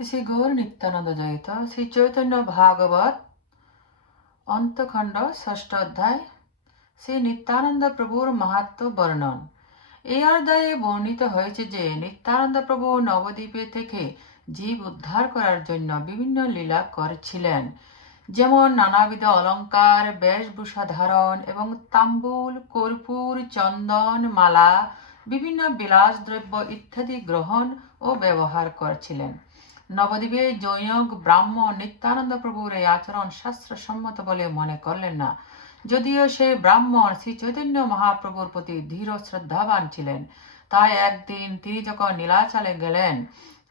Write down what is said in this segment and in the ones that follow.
শ্রী শ্রী গৌর নিত্যানন্দ জয়িত শ্রী চৈতন্য ভাগবত অন্তখণ্ড ষষ্ঠ অধ্যায় শ্রী নিত্যানন্দ প্রভুর মাহাত্ম্য বর্ণন। এই অধ্যায়ে বর্ণিত হয়েছে যে নিত্যানন্দ প্রভু নবদ্বীপে থেকে জীব উদ্ধার করার জন্য বিভিন্ন লীলা করেছিলেন, যেমন নানাবিধ অলঙ্কার, বেশভূষা ধারণ এবং তাম্বুল, কর্পূর, চন্দন, মালা, বিভিন্ন বিলাস দ্রব্য ইত্যাদি গ্রহণ ও ব্যবহার করেছিলেন। নবদ্বীপে জৈনক ব্রাহ্মণ নিত্যানন্দ প্রভুর এই আচরণ শাস্ত্রসম্মত বলে মনে করলেন না, যদিও সেই ব্রাহ্মণ শ্রী চৈতন্য মহাপ্রভুর প্রতি দৃঢ় শ্রদ্ধাবান ছিলেন। তাই একদিন তিনি যখন নীলাচলে গেলেন,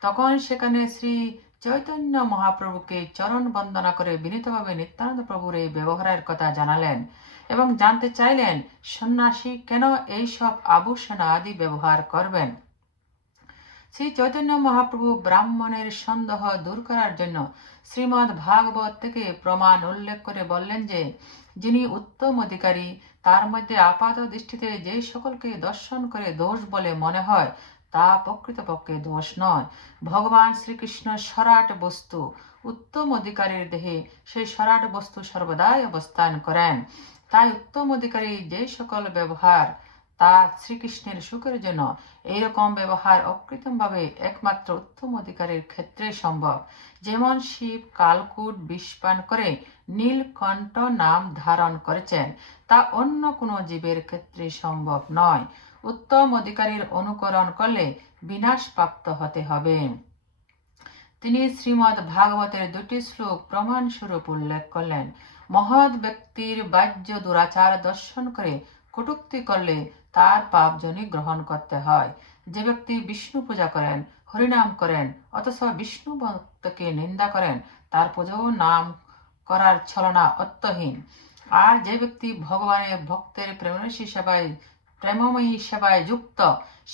তখন সেখানে শ্রী চৈতন্য মহাপ্রভুকে চরণ বন্দনা করে বিনীতভাবে নিত্যানন্দ প্রভুর এই ব্যবহারের কথা জানালেন এবং জানতে চাইলেন সন্ন্যাসী কেন এইসব আভূষণ আদি ব্যবহার করবেন। শ্রী চৈতন্য মহাপ্রভু ব্রাহ্মণের সন্দেহ দূর করার জন্য শ্রীমদ্ ভাগবত থেকে প্রমাণ উল্লেখ করে বললেন যে যিনি উত্তম অধিকারী, তার মধ্যে আপাত দৃষ্টিতে যে সকলকে দর্শন করে দোষ বলে মনে হয়, তা প্রকৃতপক্ষে দোষ নয়। ভগবান শ্রীকৃষ্ণ সরাট বস্তু, উত্তম অধিকারীর দেহে সেই সরাট বস্তু সর্বদাই অবস্থান করেন। তাই উত্তম অধিকারী যে সকল ব্যবহার তা শ্রীকৃষ্ণের সুখের জন্য। এইরকম ব্যবহার অকৃত্রিমভাবে একমাত্র উত্তম অধিকারীর ক্ষেত্রে সম্ভব। যেমন শিব কালকূট বিষ পান করে নীলকণ্ঠ নাম ধারণ করেছেন, তা অন্য কোনো জীবের ক্ষেত্রে সম্ভব নয়। উত্তম অধিকারীর অনুকরণ করলে বিনাশপ্রাপ্ত হতে হবে। তিনি শ্রীমদ্ ভাগবতের দুটি শ্লোক প্রমাণস্বরূপ উল্লেখ করলেন। মহৎ ব্যক্তির বাহ্য দুরাচার দর্শন করে কটূক্তি করলে তার পাপজনি গ্রহণ করতে হয়। যে ব্যক্তি বিষ্ণু পূজা করেন, হরিনাম করেন, অথচ বিষ্ণু ভক্তকে নিন্দা করেন, তার পুজো নাম করার ছলনা অর্থহীন। আর যে ব্যক্তি ভগবানের ভক্তের প্রেমময়ী সেবায় যুক্ত,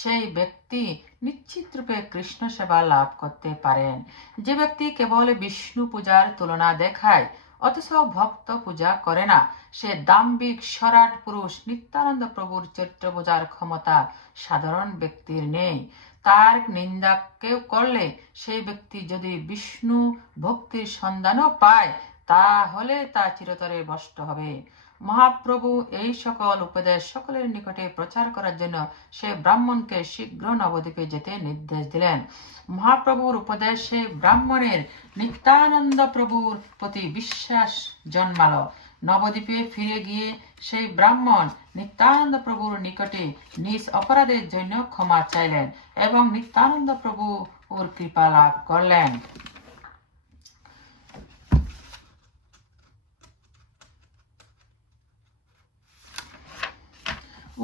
সেই ব্যক্তি নিশ্চিত রূপে কৃষ্ণ সেবা লাভ করতে পারেন। যে ব্যক্তি কেবল বিষ্ণু পূজার তুলনা দেখায় অথচ ভক্ত পূজা করে না, সে দাম্ভিক সরাট পুরুষ। নিত্যানন্দ প্রভুর চরিত্র বোঝার ক্ষমতা সাধারণ ব্যক্তির নেই। তার নিন্দা কেউ করলে সেই ব্যক্তি যদি বিষ্ণু ভক্তির সন্ধানও পায়, তাহলে তা চিরতরে ভ্রষ্ট হবে। মহাপ্রভু এই সকল উপদেশ সকলের নিকটে প্রচার করার জন্য সে ব্রাহ্মণকে শীঘ্র নবদ্বীপে যেতে নির্দেশ দিলেন। মহাপ্রভুর উপদেশে ব্রাহ্মণের নিত্যানন্দ প্রভুর প্রতি বিশ্বাস জন্মালো। নবদ্বীপে ফিরে গিয়ে সেই ব্রাহ্মণ নিত্যানন্দ প্রভুর নিকটে নিজ অপরাধের জন্য ক্ষমা চাইলেন এবং নিত্যানন্দ প্রভুর কৃপা লাভ করলেন।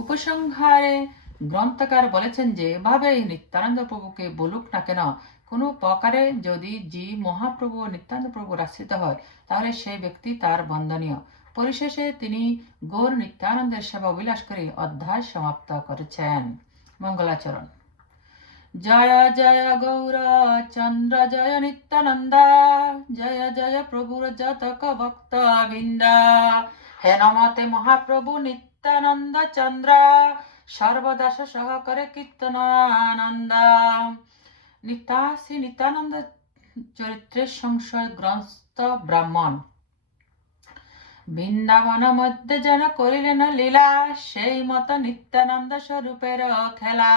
উপসংহারে গ্রন্থকার বলেছেন যে এভাবেই নিত্যানন্দ প্রভুকে বলুক না কেন, কোনো প্রকারে যদি জীব মহাপ্রভু নিত্যানন্দ প্রভুর আশ্রিত হয়, তাহলে সেই ব্যক্তি তার বন্দনীয়। পরিশেষে তিনি গৌর নিত্যানন্দের সেবা বিলাস করে অধ্যায় সমাপ্ত করেছেন। মঙ্গলাচরণ। জয় জয় গৌর চন্দ্র জয় নিত্যানন্দ, জয় জয় প্রভুর যতক ভক্ত বৃন্দা। হে নমতে মহাপ্রভু নিত্যানন্দ চন্দ্র, সর্বদাস সহকারে কীর্তন আনন্দ। শ্রী নিত্যানন্দ চরিত্রের সংশয় গ্রস্ত ব্রাহ্মণ। বৃন্দাবন মধ্যে যেন করিলেন লীলা, সেই মতো নিত্যানন্দ স্বরূপের খেলা।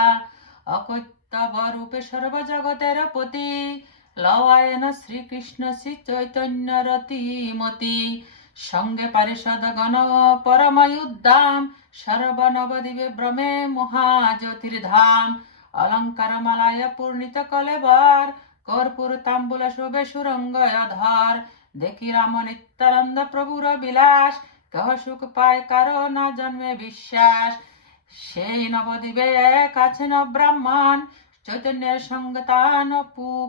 অকৈতব রূপে সর্বজগতের পতি, লওয়ায়ন শ্রীকৃষ্ণ শ্রী চৈতন্য রতিমতি। সঙ্গে পারিষদ গণ পরময়ুদ্ধাম, সর্বনবদ্বীপে ভ্রমে মহাজ্যোতির্ধাম। অলঙ্কার মালায় পূর্ণিত কলেবর, কর্পূর তাম্বুল শোভে সুরঙ্গয় ধর। দেখি রাম নিত্যানন্দ প্রভুর বিলাস, কেহ সুখ পায় কারো না জন্মে বিশ্বাস। সেই নবদ্বীপে এক আছেন ব্রাহ্মণ, চৈতন্যের সঙ্গে তান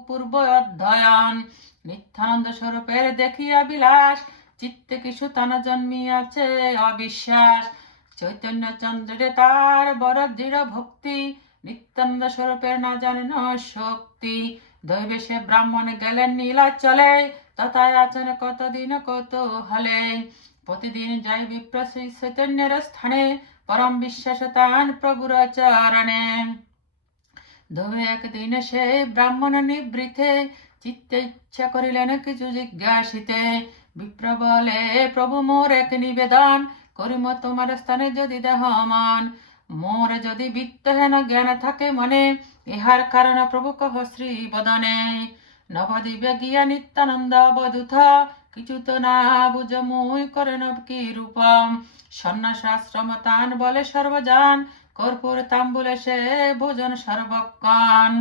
পূর্ব অধ্যয়ন। নিত্যানন্দ স্বরূপের দেখিয়া বিলাস, চিত্তে কিছু তান জন্মিয়াছে অবিশ্বাস। চৈতন্য চন্দ্রে তার বড় দৃঢ় ভক্তি, নিত্যানন্দ স্বরূপের না জানেন শক্তি। দৈবে সে ব্রাহ্মণ গেলেন নীলাচলে, তথায় আছেন কতদিন কৌতূহলে। প্রতিদিন যাই বিপ্র শ্রী চৈতন্যের স্থানে, পরম বিশ্বাস তান প্রভুর চরণে। তবে একদিন সেই ব্রাহ্মণ নিবৃতে চিত্তে ইচ্ছা করিলেন কিছু জিজ্ঞাসিতে। বিপ্র বলে, প্রভু মোর এক নিবেদন, করিম তোমার স্থানে যদি দেহ মান। মোর যদি বিত্তহেন জ্ঞান থাকে মনে, ইহার কারণ প্রভু কহ শ্রী বদনে। নবদ্বীপে গিয়া নিত্যানন্দ অবধূত, কিছু তো না বুঝ মুই করেন কি রূপম। সন্ন্যাসাশ্রম তান বলে সর্বজান, কর্পূর তাম্বুলে সে ভোজন সর্বক্ষণ।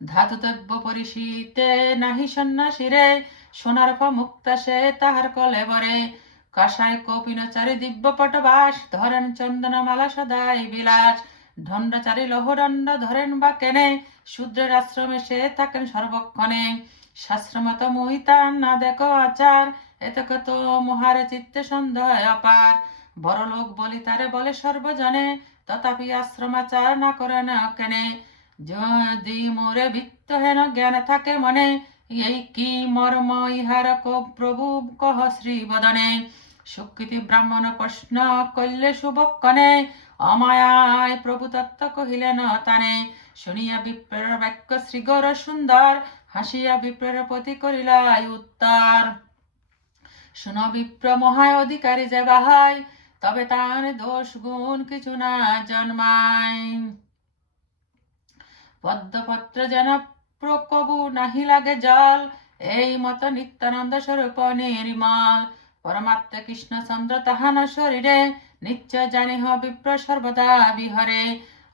ধাতুদ্রব্য পরিশীতে নাহি সন্ন্যাসীরে, সোনার মুক্তা সে তাহার কলেবরে। কাসায় কপিনচারী দিব্য পটবাস, ধরেন চন্দনমালা সদাই বিলাস। দণ্ডচারী লৌহদণ্ড ধরেন বা কেনে, শূদ্রের আশ্রমে সে থাকেন সর্বক্ষণে। শাস্ত্রমত মুই তার না দেখো আচার, এতে কত মহারে চিত্তে সন্দেহ অপার। বড় লোক বলি তারে বলে সর্বজনে, তথাপি আশ্রমাচার না করে না কেনে। যদি মোরে বিত্তহেন জ্ঞান থাকে মনে, এই কি মর্ম ইহার প্রভু কহ শ্রী বদনে। সুকৃতি ব্রাহ্মণ প্রশ্ন করলে শুভক্ষণে, অমায়ায় প্রভু তত্ত্ব কহিলেন তানে। শুনিয়া বিপ্রের বাক্য শ্রীগর সুন্দর, হাসিয়া বিপ্রের প্রতি করিলা উত্তর। শুন বিপ্র মহায় অধিকারী যে বাহাই, তবে তার দোষ গুণ কিছু না জন্মায়। পদ্মপত্র যেন প্রকবু নাহি লাগে জল, এই মত নিত্যানন্দ স্বরূপ নির্মল। পরমাত্মা কৃষ্ণচন্দ্র তাহান শরীরে, নিশ্চয় জানিহ বিপ্র সর্বদা বিহরে।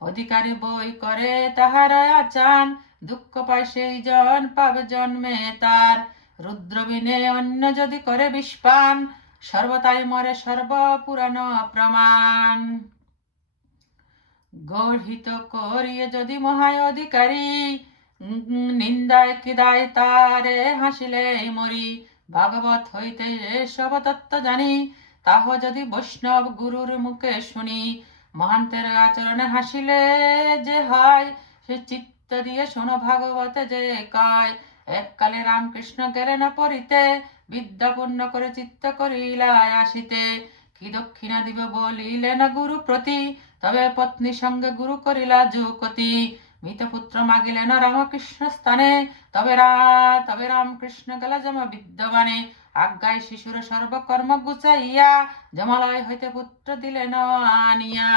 অধিকারী বই করে তাহার আচান, দুঃখ পায় সেই জন পাবে জন্মে তার। রুদ্রবিনে অন্য যদি করে বিষপান, সর্বতাই মরে সর্বপুরাণ প্রমাণ। গর্হিত করিয়ে যদি মহায় অধিকারী, নিন্দায় কিদায় তারে হাসিলে মরি। ভাগবত হইতে সব তত্ত্ব জানি, তাহ যদি বৈষ্ণব গুরুর মুখে শুনি। মহান্তের আচরণে হাসিলে যে হয়, সে চিত্ত দিয়ে শোনো ভাগবতে যে কয়। এককালে রামকৃষ্ণ গেলেন পরিতে, বিদ্যাপূর্ণ করে চিত্ত করিলায় আসিতে। কি দক্ষিণা দিব বলিলেন গুরু প্রতি, তবে পত্নী সঙ্গে গুরু করিলা যুকতি। মৃতপুত্র মাগিলেন রামকৃষ্ণ স্থানে, তবে রামকৃষ্ণ গেলা যেন বিদ্যমানে। আজ্ঞায় শিশুর সর্বকর্ম গুছাইয়া, জমালয় হইতে পুত্র দিলেন আনিয়া।